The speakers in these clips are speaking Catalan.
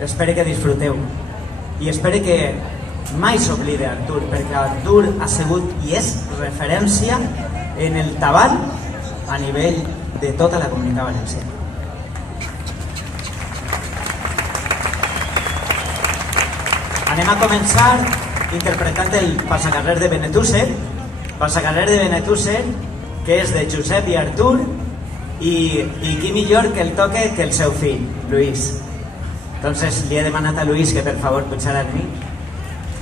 espero que disfruteu i espero que mai s'oblide Artur, perquè Artur ha sigut i és referència en el tabal a nivell de tota la Comunitat Valenciana. Anem a començar interpretant el Passacarrer de Benetússer, que és de Josep i Artur, i qui millor que el toque que el seu fill, Luis. Entonces li he demanat a Luis que per favor pujara al mi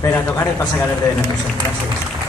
per a tocar el Passacarrer de Benetússer. Gràcies.